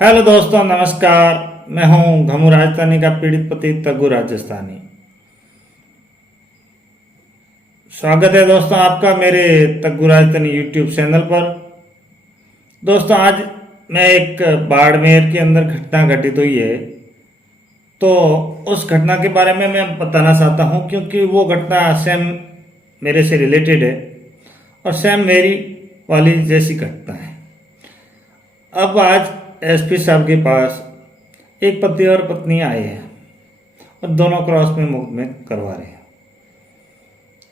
Hello दोस्तों, नमस्कार। मैं हूं घमू राजस्थानी का पीड़ित पति तग्गू राजस्थानी। स्वागत है दोस्तों आपका मेरे तग्गू राजस्थानी यूट्यूब चैनल पर। दोस्तों, आज मैं एक बाड़मेर के अंदर घटना घटित हुई है, तो उस घटना के बारे में मैं बताना चाहता हूं, क्योंकि वो घटना सेम मेरे से रिलेटेड है और सेम मेरी वाली जैसी घटना है। अब आज एसपी साहब के पास एक पति और पत्नी आए हैं और दोनों क्रॉस में मुकदमे करवा रहे हैं।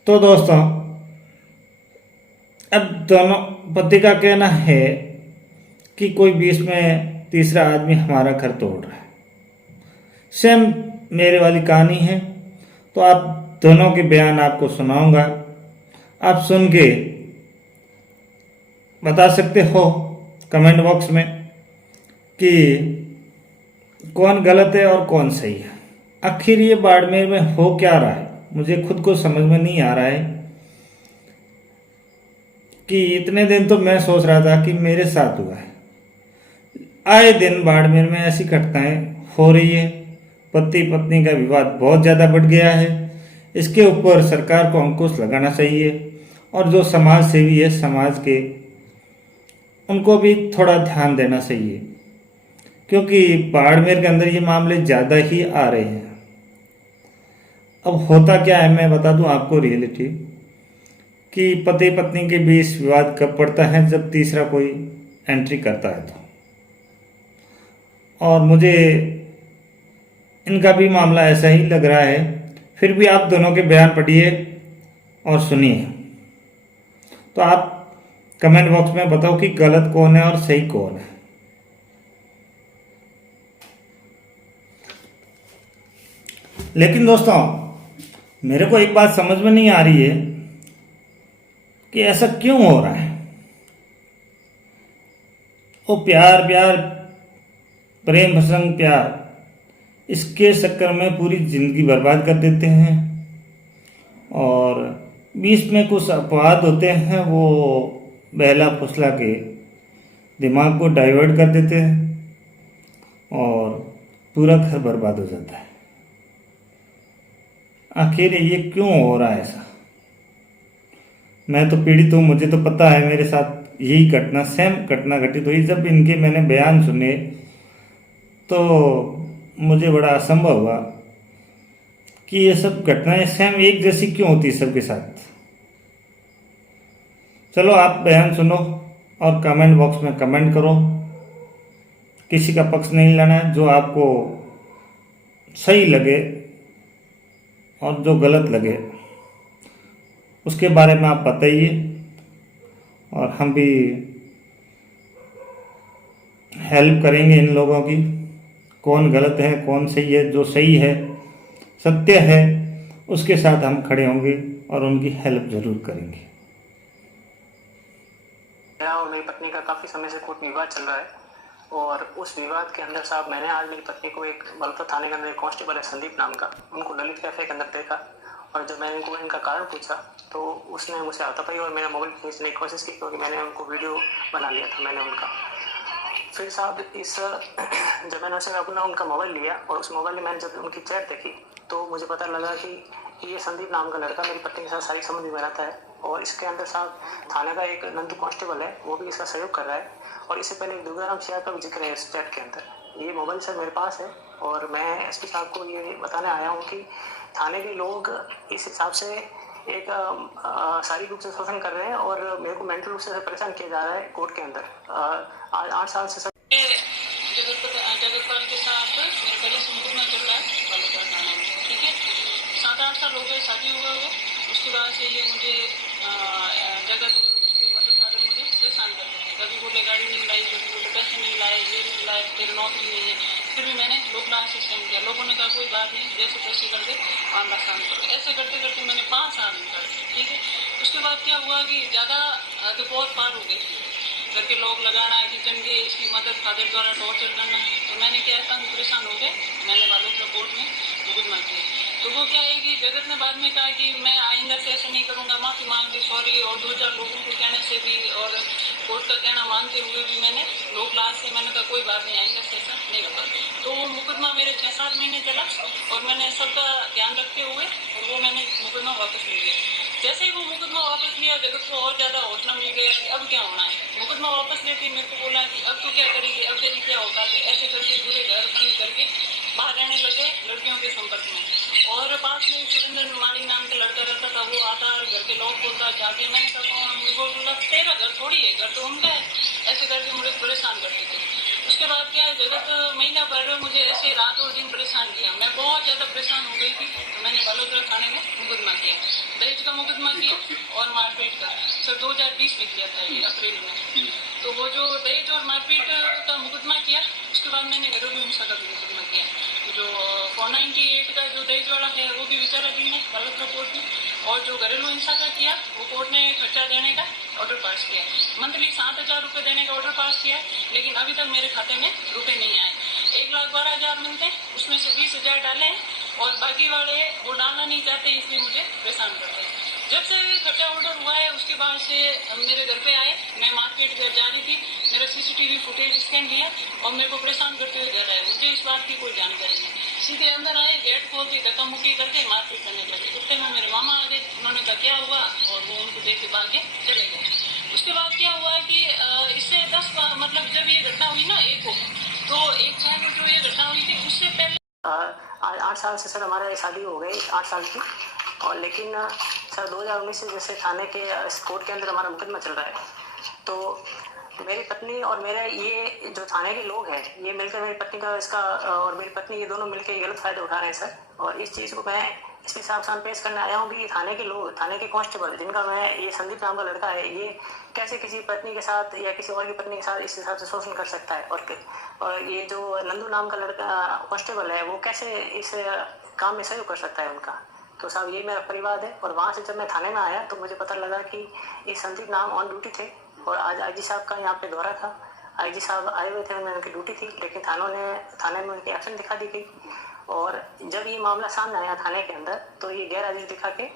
तो दोस्तों, अब दोनों पति का कहना है कि कोई बीच में तीसरा आदमी हमारा घर तोड़ रहा है। सेम मेरे वाली कहानी है, तो आप दोनों के बयान आपको सुनाऊंगा। आप सुन के बता सकते हो कमेंट बॉक्स में कि कौन गलत है और कौन सही है। आखिर ये बाड़मेर में हो क्या रहा है, मुझे खुद को समझ में नहीं आ रहा है। कि इतने दिन तो मैं सोच रहा था कि मेरे साथ हुआ है। आए दिन बाड़मेर में ऐसी घटनाएं हो रही है। पति पत्नी का विवाद बहुत ज़्यादा बढ़ गया है। इसके ऊपर सरकार को अंकुश लगाना चाहिए और जो समाज सेवी है समाज के, उनको भी थोड़ा ध्यान देना चाहिए, क्योंकि बाड़मेर के अंदर ये मामले ज़्यादा ही आ रहे हैं। अब होता क्या है मैं बता दूं आपको रियलिटी, कि पति पत्नी के बीच विवाद कब पड़ता है, जब तीसरा कोई एंट्री करता है तो। और मुझे इनका भी मामला ऐसा ही लग रहा है। फिर भी आप दोनों के बयान पढ़िए और सुनिए, तो आप कमेंट बॉक्स में बताओ कि गलत कौन है और सही कौन है। लेकिन दोस्तों, मेरे को एक बात समझ में नहीं आ रही है कि ऐसा क्यों हो रहा है। वो प्यार प्यार प्रेम प्रसंग प्यार, इसके चक्कर में पूरी जिंदगी बर्बाद कर देते हैं और बीच में कुछ अपवाद होते हैं, वो बहला फुसला के दिमाग को डाइवर्ट कर देते हैं और पूरा घर बर्बाद हो जाता है। आखिर ये क्यों हो रहा है ऐसा। मैं तो पीड़ित हूँ, मुझे तो पता है। मेरे साथ यही घटना सेम घटना घटित हुई। जब इनके मैंने बयान सुने तो मुझे बड़ा असंभव हुआ कि ये सब घटनाएं सेम एक जैसी क्यों होती है सबके साथ। चलो आप बयान सुनो और कमेंट बॉक्स में कमेंट करो। किसी का पक्ष नहीं लेना है, जो आपको सही लगे और जो गलत लगे उसके बारे में आप बताइए, और हम भी हेल्प करेंगे इन लोगों की। कौन गलत है कौन सही है, जो सही है सत्य है उसके साथ हम खड़े होंगे और उनकी हेल्प जरूर करेंगे। मेरा और मेरी पत्नी का काफ़ी समय से कोर्ट विवाद चल रहा है, और उस विवाद के अंदर साहब मैंने आज मेरी पत्नी को एक बलपुर थाने के अंदर एक कांस्टेबल है संदीप नाम का, उनको ललित कैफे के अंदर देखा, और जब मैंने इनको इनका कारण पूछा तो उसने मुझसे हाथापाई और मेरा मोबाइल खींचने की कोशिश की, क्योंकि मैंने उनको वीडियो बना लिया था मैंने उनका। फिर साहब जब मैंने उनसे अपना उनका मोबाइल लिया और उस मोबाइल में मैंने जब उनकी चैट देखी तो मुझे पता लगा कि ये संदीप नाम का लड़का मेरी पत्नी के साथ सारी संबंध में रहता है, और इसके अंदर साहब थाने का एक नंदू कांस्टेबल है, वो भी इसका सहयोग कर रहा है। और इससे पहले एक दुर्गाराम सियार का भी जिक्र है इस चैट के अंदर। ये मोबाइल सर मेरे पास है और मैं एसपी साहब को ये बताने आया हूँ कि थाने के लोग इस हिसाब से एक शारीरिक रूप से शोषण कर रहे हैं और मेरे को मेंटल रूप से परेशान किया जा रहा है कोर्ट के अंदर। आज 8 साल से जगतपाल के साथ मेरे पहले संपूर्ण चल रहा है बालूका थाना में, ठीक है। 7-8 साल हो गए शादी हुआ हुआ। उसके बाद से ये मुझे जगत उसके मतलब फादर मुझे परेशान करते थे। कभी बोले गाड़ी नहीं लाई, कभी बोले पैसे नहीं लाए, ये नहीं लाए, तेरी नौकरी नहीं है। फिर भी मैंने लोकला सिस्टम किया। लोगों ने कहा कोई बात नहीं, जैसे तैसे करके मामला शांत करो। ऐसे करते करते मैंने 5 साल निकाल दिए, ठीक है। उसके बाद क्या हुआ कि ज़्यादा तो बहुत पार हो गई, घर के लोग लगाना, किचन के इसकी मदद फादर द्वारा टॉर्चर करना। तो मैंने क्या था, परेशान हो गए, मैंने वालों के कोर्ट में मुकदमा किया। तो वो क्या है कि जगत ने बाद में कहा कि मैं आइंदा से ऐसा नहीं करूँगा, माफ़ी मांग ली, सॉरी। और 2-4 लोगों के कहने से भी और कोर्ट का कहना मानते हुए भी मैंने लोक लाज से थे। मैंने कहा कोई बात नहीं, आएंगे ऐसा नहीं होगा। तो वो मुकदमा मेरे 6-7 महीने चला और मैंने सबका ध्यान रखते हुए और वो मैंने मुकदमा वापस ले लिया। जैसे ही वो मुकदमा वापस लिया, जगत को और ज़्यादा हौसला मिल गया कि अब क्या होना है। मुकदमा वापस लेके मेरे को बोला कि अब तो क्या करेगी, अब तेरी क्या होगा। ऐसे करके पूरे घर बंद करके बाहर रहने लगे लड़कियों के संपर्क में। और पास में सुरेंद्र माली नाम का लड़का रहता था, वो आता और घर के लोग खोलता जाके। मैंने कहा कौन, मुझे बोला तेरा घर थोड़ी है, घर तो उनका है। ऐसे करके मुझे परेशान करते थे। उसके बाद क्या है, जगत महीना भर मुझे ऐसे रात और दिन परेशान किया। मैं बहुत ज़्यादा परेशान हो गई थी। तो मैंने बलोदरा थाने में मुकदमा किया, दहेज का मुकदमा किया और मारपीट का। सर 2020 में किया था ये अप्रैल में। तो वो जो दहेज और मारपीट का मुकदमा किया, उसके बाद मैंने घरेलू हिंसा का भी मुकदमा किया। जो 498 का जो दहेज वाला है वो भी विचाराधीन है बलोदरा कोर्ट में। और जो घरेलू हिंसा का किया वो कोर्ट ने खर्चा देने का ऑर्डर पास किया। मंथली 7,000 रुपये देने का ऑर्डर पास किया, लेकिन अभी तक मेरे खाते में रुपए नहीं आए। 1,12,000 मिलते, उसमें से 20,000 डाले हैं और बाकी वाले वो डालना नहीं चाहते, इसलिए मुझे परेशान करते हैं। जब से खर्चा ऑर्डर हुआ है उसके बाद से मेरे घर पे आए, मैं मार्केट जा रही थी, मेरा CCTV फुटेज स्कैन किया और मेरे को परेशान करते हुए घर आए। मुझे इस बात की कोई जानकारी नहीं। सीधे अंदर आए, गेट खोल के धक्का मुक्की करके मारपीट करने लगे। उतने में मेरे मामा आ गए, उन्होंने कहा क्या हुआ, और वो उनको देख के भाग के चले गए। उसके बाद क्या हुआ कि इससे 10 मतलब जब ये घटना हुई ना एक को, तो एक साल में जो ये घटना हुई थी उससे पहले 8 साल से सर हमारा शादी हो गई, 8 साल की। और लेकिन सर 2019 से जैसे थाने के कोर्ट के अंदर हमारा मुकदमा चल रहा है, तो मेरी पत्नी और मेरे ये जो थाने के लोग हैं, ये मिलकर मेरी पत्नी का इसका और मेरी पत्नी ये दोनों मिलकर ये गलत फायदा उठा रहे हैं सर। और इस चीज़ को मैं इसके सामने पेश करने आया हूँ कि थाने के लोग, थाने के कांस्टेबल जिनका मैं, ये संदीप नाम का लड़का है, ये कैसे किसी पत्नी के साथ या किसी और की पत्नी के साथ इस हिसाब से शोषण कर सकता है। और ये जो नंदू नाम का लड़का कांस्टेबल है, वो कैसे इस काम में सहयोग कर सकता है उनका। तो साहब ये मेरा परिवार है। और वहाँ से जब मैं थाने में आया तो मुझे पता लगा कि ये संदीप नाम ऑन ड्यूटी थे और आज IG साहब का यहाँ पे दौरा था। IG साहब आए हुए थे, उनकी ड्यूटी थी, लेकिन थाने में उनकी एक्शन दिखा दी गई। और जब ये मामला सामने आया थाने के अंदर, तो ये गैर हाजिर दिखा के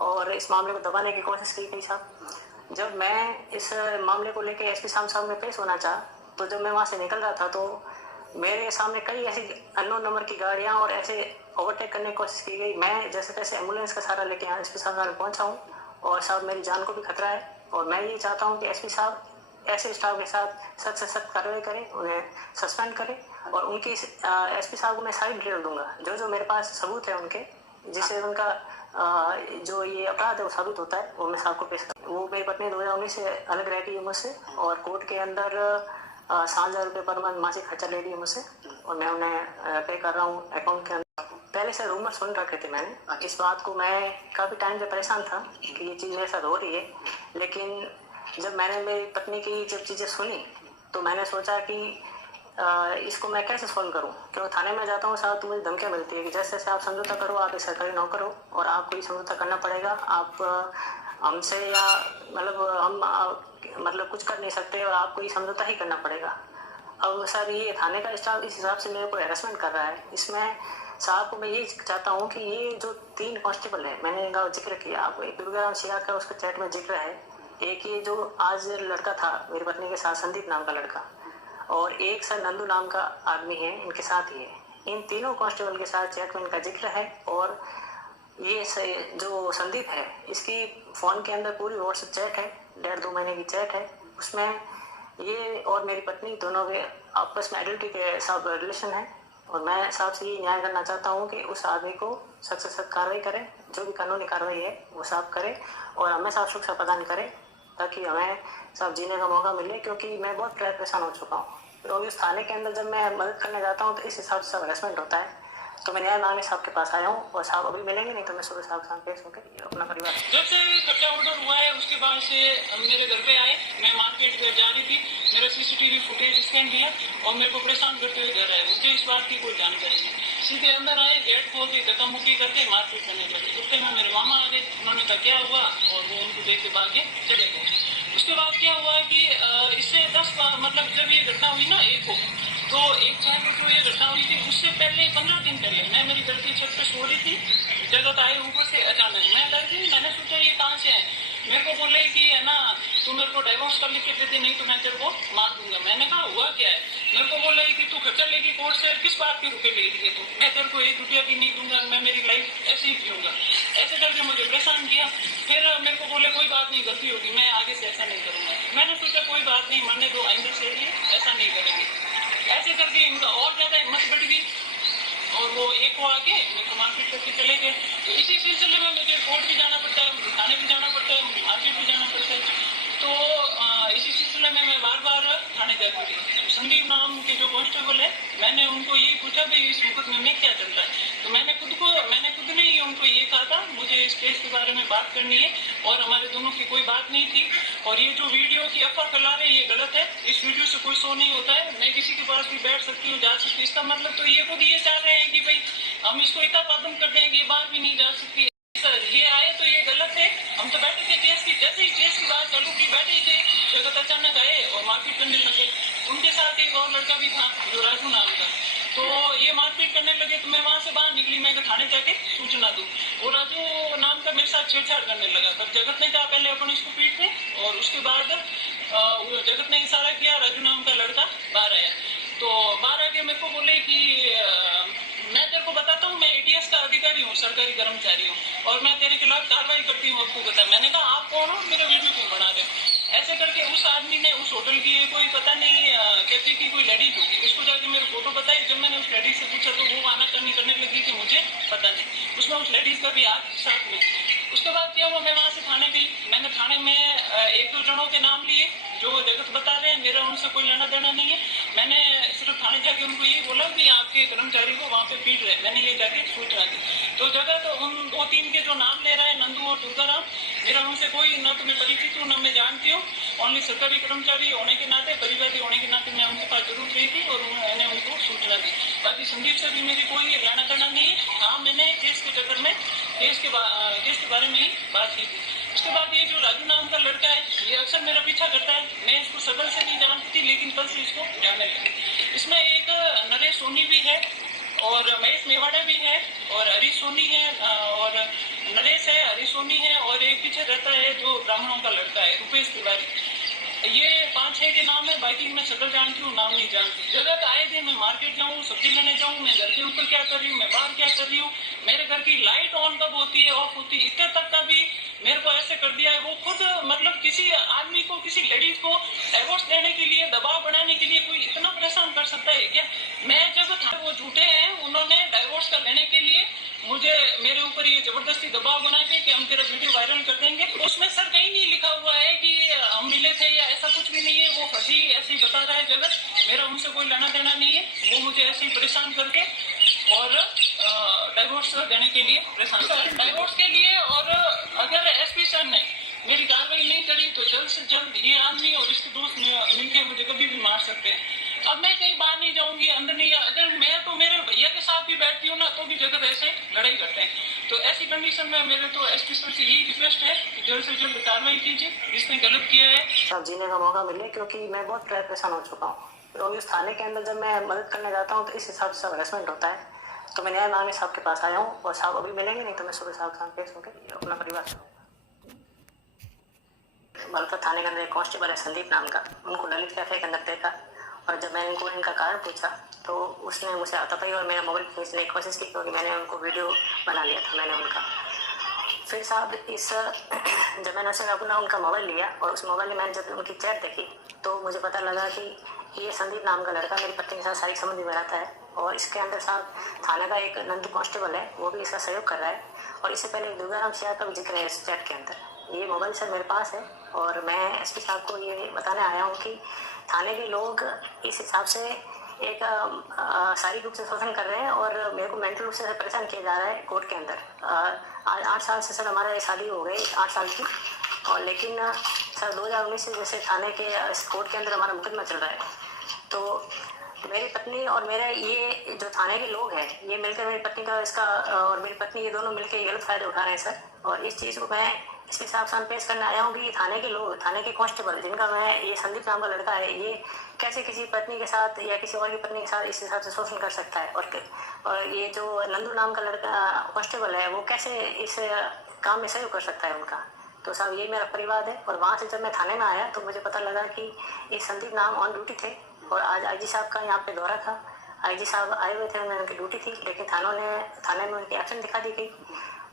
और इस मामले को दबाने की कोशिश की गई साहब। जब मैं इस मामले को लेकर SP साहब में पेश होना चाहा, तो जब मैं वहाँ से निकल रहा था तो मेरे सामने कई ऐसी अननोन नंबर की गाड़ियाँ और ऐसे ओवरटेक करने की कोशिश की गई। मैं जैसे तैसे एम्बुलेंस का सहारा लेके यहाँ SP साहब में पहुँचा हूँ। और साहब मेरी जान को भी खतरा है, और मैं ये चाहता हूँ कि SP साहब ऐसे स्टाफ के साथ सख्त से सख्त कार्रवाई करें, उन्हें सस्पेंड करें। और उनकी SP साहब को मैं सारी डिटेल दूंगा, जो मेरे पास सबूत है उनके, जिससे उनका जो ये अपराध है वो साबित होता है, वो मैं साहब को पेश कर। वो मेरी पत्नी 2019 से अलग रह गई है मुझसे, और कोर्ट के अंदर 7,000 रुपये पर मंथ मासिक खर्चा ले लिया मुझसे, और मैं उन्हें पे कर रहा हूँ अकाउंट के अंदर। पहले से रूमर सुन रखे थे मैंने, इस बात को मैं काफ़ी टाइम से परेशान था कि ये चीज़ मेरे साथ हो रही है। लेकिन जब मैंने मेरी पत्नी की जब चीज़ें सुनी, तो मैंने सोचा कि इसको मैं कैसे सॉल्व करूं। क्योंकि थाने में जाता हूं साहब, तो मुझे धमकियाँ मिलती है कि जैसे जैसे आप समझौता करो, आप एक सरकारी नौकर हो और आपको ही समझौता करना पड़ेगा, आप हमसे या मतलब कुछ कर नहीं सकते और आपको ही समझौता ही करना पड़ेगा। अब सर ये थाने का स्टाफ इस हिसाब से मेरे को हैरेसमेंट कर रहा है। इसमें साहब को मैं ये चाहता हूँ कि ये जो 3 कांस्टेबल है, मैंने इनका जिक्र किया आपको, एक दुर्गाराम सियार का उसका चैट में जिक्र है, एक ये जो आज लड़का था मेरी पत्नी के साथ संदीप नाम का लड़का, और एक सर नंदू नाम का आदमी है इनके साथ ही है। इन तीनों कांस्टेबल के साथ चैट में इनका जिक्र है। और ये जो संदीप है, इसकी फ़ोन के अंदर पूरी व्हाट्सएप चैट है, 1.5-2 महीने की चैट है। उसमें ये और मेरी पत्नी दोनों के आपस में एडल्टी के साथ रिलेशन है। और मैं साहब से ये न्याय करना चाहता हूँ कि उस आदमी को सख्त से सख्त कार्रवाई करें, जो भी कानूनी कार्रवाई है वो साहब करे, और हमें साहब सुरक्षा प्रदान करें, ताकि हमें सब जीने का मौका मिले। क्योंकि मैं बहुत परेशान हो चुका हूँ। तो उस थाने के अंदर जब मैं मदद करने जाता हूँ तो इस हिसाब से सब हरेसमेंट होता है। तो मैं न्याय मांगने साहब के पास आया हूँ, और साहब अभी मिलेंगे नहीं तो मैं सुबह साहब के साथ पेश होकर अपना परिवार। जब से खर्चा ऑर्डर हुआ है उसके बाद से मेरे घर पे आए, मैं मार्केट जा रही थी, मेरा CCTV फुटेज स्कैन किया और मेरे को परेशान करते हुए घर आए। मुझे इस बात की कोई जानकारी नहीं। सीधे अंदर आए, गेट खोल के धक्का मुक्की करके मारपीट करने लगे। उतने में मेरे मामा आ गए, उन्होंने कहा क्या हुआ, और वो उनको देख के भाग के चले गए। उसके बाद क्या हुआ कि इससे 10 मतलब जब ये घटना हुई ना एक को, तो एक साल में जो ये घटना हुई थी उससे पहले 15 दिन पहले मैं मेरी घर की छत पे सो रही थी, जगत आए ऊपर से अचानक, मैं डर गई। मैंने सोचा ये कहाँ से है, मेरे को बोले कि है ना तू मेरे को डाइवोर्स कर लिख के दे दे, नहीं तो मैं तेरे को मार दूंगा। मैंने कहा हुआ क्या है? मेरे को बोला कि तू खर्चा लेगी कोर्ट से, किस बात के रुपए ले रही है तू? मैं तेरे को 1 रुपया भी नहीं दूंगा, मैं मेरी लाइफ ऐसे ही जीऊंगा। ऐसे करके मुझे परेशान किया। फिर मेरे को बोले कोई बात नहीं, गलती होगी, मैं आगे से ऐसा नहीं करूंगा। मैंने सोचा कोई बात नहीं, मरने दो, आइंदा से भी ऐसा नहीं करेंगे। ऐसे करके इनका और ज्यादा हिम्मत बढ़ गई और वो एक को आके मेरे को मार्केट करके चले गए। तो इसी सिलसिले में मुझे कोर्ट भी जाना पड़ता है, मुझे थाने भी जाना पड़ता है, मुझे मार्केट भी जाना पड़ता है। तो इसी सिलसिले में मैं बार बार थाने जाती थी। संदीप नाम के जो कांस्टेबल है, मैंने उनको यही पूछा भाई इस मुकदमे में क्या चल रहा है। तो मैंने खुद ने ही उनको ये कहा था मुझे इस केस के बारे में बात करनी है और हमारे दोनों की कोई बात नहीं थी। और ये जो वीडियो की अफवाह फैला रहे हैं ये गलत है, इस वीडियो से कोई शो नहीं होता है, मैं किसी के पास भी बैठ सकती हूँ, जा सकती हूँ। इसका मतलब तो ये खुद ये चाह रहे हैं कि भाई हम इसको इतना पाबंद कर देंगे, ये बाहर भी नहीं जा सकती। सर ये आए तो ये गलत है। हम तो बैठे थे केस की, जैसे ही केस की बात चालू की बैठे ही थे, जगत अचानक आए और मारपीट करने लगे। उनके साथ एक और लड़का भी था जो राजू नाम का, तो ये मारपीट करने लगे। तो मैं वहां से बाहर निकली, मैं थाने जाके सूचना दूं। वो राजू नाम का मेरे साथ छेड़छाड़ करने लगा। तब जगत ने कहा पहले अपन इसको पीट दे, और उसके बाद जगत ने इशारा किया, राजू नाम का लड़का बाहर आया। तो बाहर आके मेरे को बोले कि मैं तेरे को बताता हूँ, मैं एटीएस का अधिकारी हूँ, सरकारी कर्मचारी हूँ, और मैं तेरे खिलाफ कार्रवाई करती हूँ, आपको बता। मैंने कहा आप कौन हो, मेरा वीडियो क्यों बना रहे? ऐसे करके उस आदमी ने उस होटल की कोई पता नहीं कैफे की कोई लेडीज होगी, उसको जाके मेरे फोटो बताई। जब मैंने उस लेडीज से पूछा तो वो आनाकानी करने लगी कि मुझे पता नहीं। उसमें उस लेडीज का भी हाथ साथ में। उसके बाद क्या हुआ, मैं वहां से थाने गई। मैंने थाने में 1-2 जनों के नाम लिए जो जगत बता रहे हैं, मेरा उनसे कोई लेना देना नहीं है। मैंने सिर्फ थाने जाके उनको यही बोला कि आपके कर्मचारी को वहाँ पे पीट रहे, मैंने ये जाके सूचना दी। तो जगत उन 2-3 के जो नाम ले रहा है, नंदू और दुर्गाराम, मेरा उनसे कोई न तो मैं परिचित हूँ न मैं जानती हूँ। ओनली सरकारी कर्मचारी होने के नाते, परिवादी होने के नाते मैं उनके पास जरूर गई थी और मैंने उनको सूचना दी। बाकी संदीप से भी मेरी कोई लेना देना नहीं है। हाँ, मैंने केस के चक्कर में केस के बारे में ही बात की थी। उसके बाद ये जो राजू नाम का लड़का है, ये अक्सर मेरा पीछा करता है। मैं इसको सकल से नहीं जानती थी, लेकिन कल से इसको जानने लगी। इसमें एक नरेश सोनी भी है और महेश मेवाड़ा भी है और हरीश सोनी है और नरेश है, हरीश सोनी है, और एक पीछे रहता है जो ब्राह्मणों का लड़का है, रुपेश तिवारी। ये 5-6 के नाम है, बाकी मैं शकल जानती हूँ, नाम नहीं जानती। जगह आए दिन मैं मार्केट जाऊँ, सब्जी लेने जाऊँ, मैं घर के ऊपर क्या कर रही हूँ, मैं बाहर क्या कर रही हूँ, मेरे घर की लाइट ऑन कब होती है, ऑफ होती है, इतने तक का भी मेरे को ऐसे कर दिया है। वो खुद मतलब किसी आदमी को, किसी लेडीज को डाइवोर्स देने के लिए, दबाव बनाने के लिए कोई इतना परेशान कर सकता है क्या? मैं जब था, वो झूठे हैं, उन्होंने डाइवोर्स का लेने के लिए मुझे मेरे ऊपर ये जबरदस्ती दबाव बना के कि हम तेरा वीडियो वायरल कर देंगे। उसमें सर कहीं नहीं लिखा हुआ है कि हम मिले थे या ऐसा कुछ भी नहीं है। वो फर्जी ऐसे ही बता रहा है जगत, मेरा उनसे कोई लेना देना नहीं है। वो मुझे ऐसे ही परेशान करके और डाइवोर्स देने के लिए परेशान कर डाइवोर्स के लिए। और अगर एसपी सर ने मेरी कार्रवाई नहीं करी तो जल्द से जल्द ये आदमी और इसके दोस्त मिलकर मुझे कभी भी मार सकते हैं। अब मैं कहीं बाहर नहीं जाऊंगी, अंदर नहीं। अगर मैं तो मेरे भैया के साथ भी बैठती हूँ ना, तो भी जगत ऐसे लड़ाई करते हैं। तो ऐसी कंडीशन में मेरे तो एसपी सर से यही रिक्वेस्ट है कि जल्द से जल्द कार्रवाई कीजिए, जिसने गलत किया है सब जीने का मौका मिले, क्योंकि मैं बहुत परेशान हो चुका हूँ। तो उस थाने के अंदर जब मैं मदद करने जाता हूँ तो इस हिसाब से सब हरेसमेंट होता है। तो मैं न्याय मांगे साहब के पास आया हूँ और साहब अभी मिलेंगे नहीं तो मैं सुबह साहब साथ पेश होकर अपना परिवार बलपत थाने के अंदर एक कांस्टेबल है संदीप नाम का, उनको ललित कैफे के अंदर देखा। और जब मैंने उनको इनका कारण पूछा तो उसने मुझे हाथापाई और मेरा मोबाइल खींचने की कोशिश की, क्योंकि मैंने उनको वीडियो बना लिया था मैंने उनका। फिर साहब जब मैंने उससे अपना उनका मोबाइल लिया और उस मोबाइल में मैंने जब उनकी चैट देखी तो मुझे पता लगा कि ये संदीप नाम का लड़का मेरी पत्नी के साथ शारीरिक संबंध में रहता है। और इसके अंदर साहब थाने का एक नंदू कांस्टेबल है, वो भी इसका सहयोग कर रहा है। और इससे पहले दुर्गाराम सियार का भी जिक्र है इस चैट के अंदर। ये मोबाइल सर मेरे पास है और मैं एसपी साहब को ये बताने आया हूँ कि थाने के लोग इस हिसाब से एक शारीरिक रूप से शोषण कर रहे हैं और मेरे को मेंटल रूप से परेशान किया जा रहा है कोर्ट के अंदर। आज 8 साल से सर हमारा शादी हो गई, 8 साल की। और लेकिन सर 2019 से जैसे थाने के कोर्ट के अंदर हमारा मुकदमा चल रहा है, तो मेरी पत्नी और मेरे ये जो थाने के लोग हैं ये मिलकर मेरी पत्नी का इसका और मेरी पत्नी ये दोनों मिलकर गलत फायदा उठा रहे हैं सर। और इस चीज़ को मैं इसके हिसाब से पेश करने आया हूँ कि थाने के लोग, थाने के कांस्टेबल जिनका मैं ये संदीप नाम का लड़का है, ये कैसे किसी पत्नी के साथ या किसी और की पत्नी के साथ इस हिसाब से शोषण कर सकता है। और ये जो नंदू नाम का लड़का कांस्टेबल है वो कैसे इस काम में सहयोग कर सकता है उनका। तो साहब ये मेरा परिवार है। और वहाँ से जब मैं थाने में आया तो मुझे पता लगा कि एक संदीप नाम ऑन ड्यूटी थे और आज आईजी साहब का यहाँ पे दौरा था। आईजी साहब आए हुए थे, उनकी ड्यूटी थी, लेकिन थाने में उनकी एक्शन दिखा दी गई।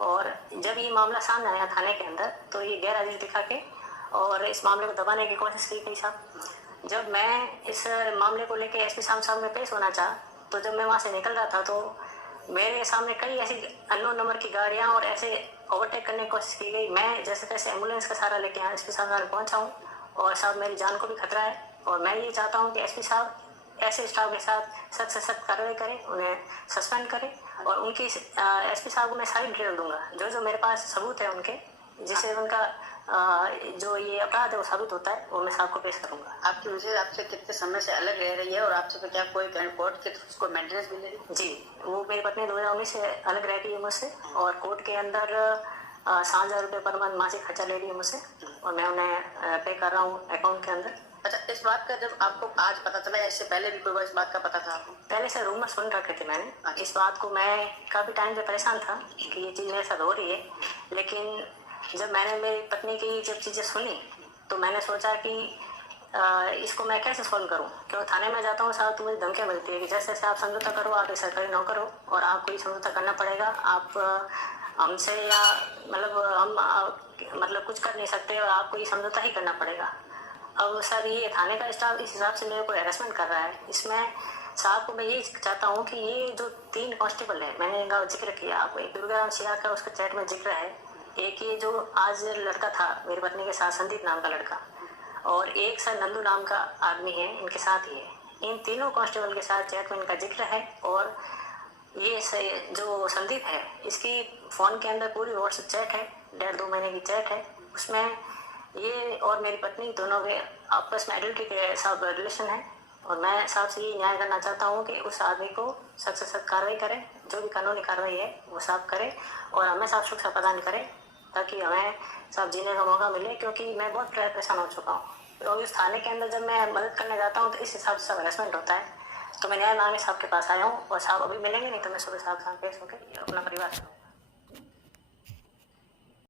और जब ये मामला सामने आया थाने के अंदर तो ये गैर हाजिरी दिखा के और इस मामले को दबाने की कोशिश की गई साहब। जब मैं इस मामले को लेके एसपी साहब में पेश होना चाहा तो जब मैं वहाँ से निकल रहा था तो मेरे सामने कई ऐसी अननोन नंबर की गाड़ियाँ और ऐसे ओवरटेक करने की कोशिश की गई। मैं जैसे तैसे एम्बुलेंस का सहारा लेके यहाँ एसपी साहब में पहुँचा हूँ और साहब मेरी जान को भी खतरा है। और मैं ये चाहता हूँ कि एसपी साहब ऐसे स्टाफ के साथ सख्त से सख्त कार्रवाई करें, उन्हें सस्पेंड करें और उनकी एसपी साहब को मैं सारी डिटेल दूंगा, जो मेरे पास सबूत है उनके, जिससे उनका जो ये अपराध है वो साबित होता है, वो मैं साहब को पेश करूंगा। आपकी मुझे आपसे कितने समय से अलग रह रही है और आपसे तो क्या कोई कोर्ट के उसको मेंटेनेंस मिल रही है? जी, वो मेरी पत्नी 2019 से अलग रह गई है मुझसे और कोर्ट के अंदर 7,000 रुपये पर मंथ मासिक खर्चा ले रही है मुझसे और मैं उन्हें पे कर रहा हूँ अकाउंट के अंदर। अच्छा, इस बात का जब आपको आज पता चला, इससे पहले भी कोई इस बात का पता था आपको? पहले से रूमर सुन रखे थे मैंने। इस बात को मैं काफ़ी टाइम से परेशान था कि ये चीज़ मेरे साथ हो रही है, लेकिन जब मैंने मेरी पत्नी की जब चीज़ें सुनी तो मैंने सोचा कि इसको मैं कैसे सॉल्व करूं, क्योंकि थाने में जाता हूं साहब तो मुझे धमकियाँ मिलती है कि जैसे जैसे आप समझौता करो, आप एक सरकारी नौकर हो और आपको ही समझौता करना पड़ेगा, आप हमसे या हम कुछ कर नहीं सकते और आपको ये समझौता ही करना पड़ेगा। अब सर ये थाने का स्टाफ इस हिसाब से मेरे को हैरेसमेंट कर रहा है। इसमें साहब को मैं यही चाहता हूँ कि ये जो 3 कांस्टेबल है, मैंने इनका जिक्र किया आपको, एक दुर्गाराम सियार का उसका चैट में जिक्र है, एक ये जो आज लड़का था मेरी पत्नी के साथ संदीप नाम का लड़का, और एक सर नंदू नाम का आदमी है इनके साथ ही है। इन तीनों कांस्टेबल के साथ चैट में इनका जिक्र है और ये जो संदीप है इसकी फ़ोन के अंदर पूरी व्हाट्सएप चैट है, 1.5-2 महीने की चैट है। उसमें ये और मेरी पत्नी दोनों के आपस में एडल्ट्री के साथ रिलेशन है और मैं साहब से ये न्याय करना चाहता हूँ कि उस आदमी को सख्त से सख्त कार्रवाई करें, जो भी कानूनी कार्रवाई है वो साहब करें और हमें साहब सुरक्षा प्रदान करें ताकि हमें साहब जीने का मौका मिले, क्योंकि मैं बहुत परेशान हो चुका हूँ। और उस थाने के अंदर जब मैं मदद करने जाता हूँ तो इस हिसाब से सब हरेसमेंट होता है। तो मैं न्याय मांगने साहब के पास आया हूँ और साहब अभी मिलेंगे नहीं तो मैं सुबह साहब पेश होकर अपना परिवार